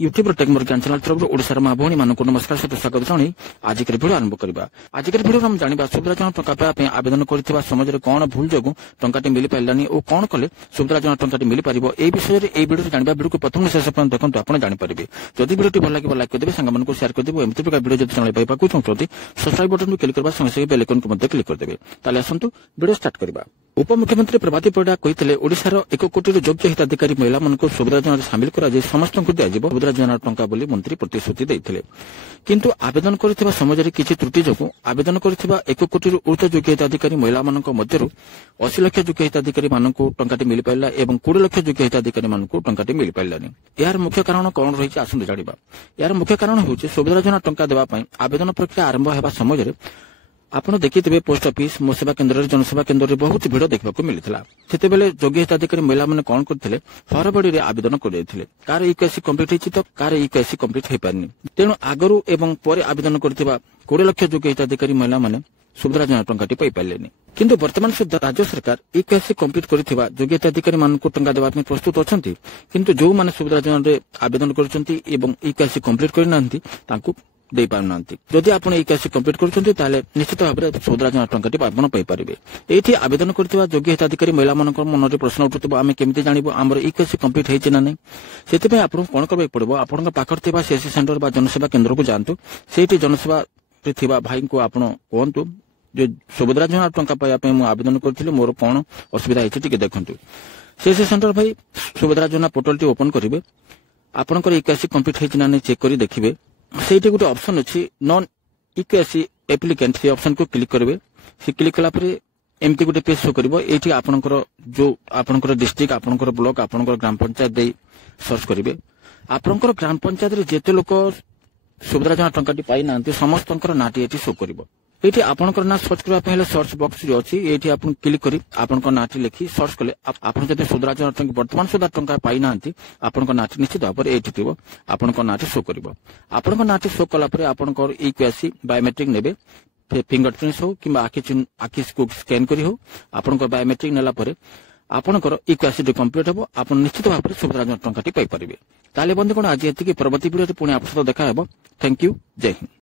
YouTube take more ज्ञान channel तरफ ओडिशार मां भौणी मानक नमस्कार सहित स्वागत जणाई आजिकर भिडियो आरंभ करबा। आजिकर भिडियो हम जानिबा सुभद्रा योजना टंका पाए आवेदन करथिबा समाज रे कोन भूल जोगु टंकाटी मिली पाइलानी ओ कोन कले सुभद्रा योजना टंकाटी मिली परिबो ए विषय रे ए भिडियो जानिबा भिडियो को प्रथम शेष पर्यंत देखंतु आपण जानि परिबे। जदि भिडियोटी भल लागिबो लाइक करदेबे संग मानको शेयर करदेबे एमति प्रकार भिडियो जदि चैनल पाइबा को चाहते सब्सक्राइब बटन को क्लिक करबा संगे संगे बेल आइकन को मध्ये क्लिक करदेबे। ताले आसंतु भिडियो स्टार्ट करबा। उपमुख्यमंत्री प्रभाती परिडा कहिथिले ओडिशार 1 कोटी योग्य हिताधिकारी महिला मानक सुभद्रा योजना सामिल करा जे समस्त को दियाजिबो सुभद्रा योजना टंका बोली मंत्री प्रतिश्रुति दैथिले। किंतु आवेदन करथिबा समाज रे किछि त्रुटि जोगु आवेदन करथिबा 1 कोटी ऊर्ध्व योग्य हिताधिकारी महिला मानक मध्यरु 80 लाख योग्य हिताधिकारी मानक टंकाटी मिली पाइला एवं 20 लाख योग्य हिताधिकारी मानक टंकाटी मिली पाइलानी। यार मुख्य कारण कोन रहिछि आसंतु जानिबा। यार मुख्य कारण होछि सुभद्रा योजना टंका देबा पई आवेदन प्रक्रिया आरंभ हेबा समय रे आपण देखिथिबे पोस्ट ऑफिस मो सेवा केंद्र जनसेवा केंद्र रे बहुत भीड़ देखबा को मिलिथिला। सेतेबेले योग्य हिताधिकारी महिला माने कोन करथिले फरबडी रे आवेदन करथिले कार ईकेसी कंप्लीट हिछि तो कार ईकेसी कंप्लीट हे पारनी। तेनु आगरु एवं परे आवेदन करथिबा 20 लाख योग्य हिताधिकारी महिला माने सुभद्रा योजना टंकाटी पाई पालेनी। किंतु वर्तमान सुद्धा राज्य सरकार ईकेसी कंप्लीट करथिबा योग्य हिताधिकारी मानकु टंका देबा में प्रस्तुत अछंती। किंतु जो माने सुभद्रा योजना रे आवेदन करछंती एवं ईकेसी कंप्लीट करनांती तांकु दे पारनांती। जदि आपण ईकेसी कंप्लीट करछंती ताले निश्चित भाबरे सुभद्रा योजना टंकाटी आपण पाई परिबे। एठी आवेदन करथिबा योग्य हिताधिकारी महिला मानक मन रे प्रश्न उठुतबो आमे केमिति जानिबो हमर ईकेसी कंप्लीट हेछि ना नै। सेति आपण कोन करबे पड़बो आपण पाखर थिबा सीएससी सेंटर बा जनसेवा केंद्र को जानतु। सेठी जनसेवा रे थिबा भाई को आपण कोंतु जे सुभद्रा योजना टंका पाया पे मु आवेदन करथिले मोर कोन असुविधा हेछि टिके देखंतु। सीएससी सेंटर भाई सुभद्रा योजना पोर्टल टी ओपन करिवे आपनकर ईकेसी कंप्लीट हेछि ना नै चेक करी देखिबे। सेठी गुटे ऑप्शन अछि नॉन ईकेसी एप्लिकेंट से ऑप्शन को क्लिक करिवे। से क्लिक कला परे एमटी गुटे पेज शो करबो। एठी आपनकर जो आपनकर डिस्ट्रिक्ट आपनकर ब्लॉक आपनकर ग्राम पंचायत दे सर्च करिवे। आपनकर ग्राम पंचायत रे जेते लोक सुभद्रा योजना टंकाटी पाई नांती समस्तनकर नाटी एठी शो करबो। एठी आपनकर ना सर्च करबा पहिले सर्च बॉक्स जो अछि एठी आपन क्लिक करी आपनकर नाटी लिखी सर्च कले आपन जते सुभद्रा योजना टंका वर्तमान सुधा टंका पाई नांती आपनकर नाटी निश्चित भाबरे एठी थिबो आपनकर नाटी शो करबो। आपनकर नाटी शो कला परे आपनकर ईकेसी बायोमेट्रिक नेबे फिंगरप्रिंट्स हो किबा आखि को स्कैन करी हो आपनकर बायोमेट्रिक नेला परे आपनकर ईकेसी कंप्लीट हो आपन निश्चित भाबरे सुभद्रा योजना टंकाटी पाई परिबे। ताले बंधु कोन आज एतिकी परवर्ती वीडियो पुणी आपन सहित देखा हेबो। Thank you. जय हिंद।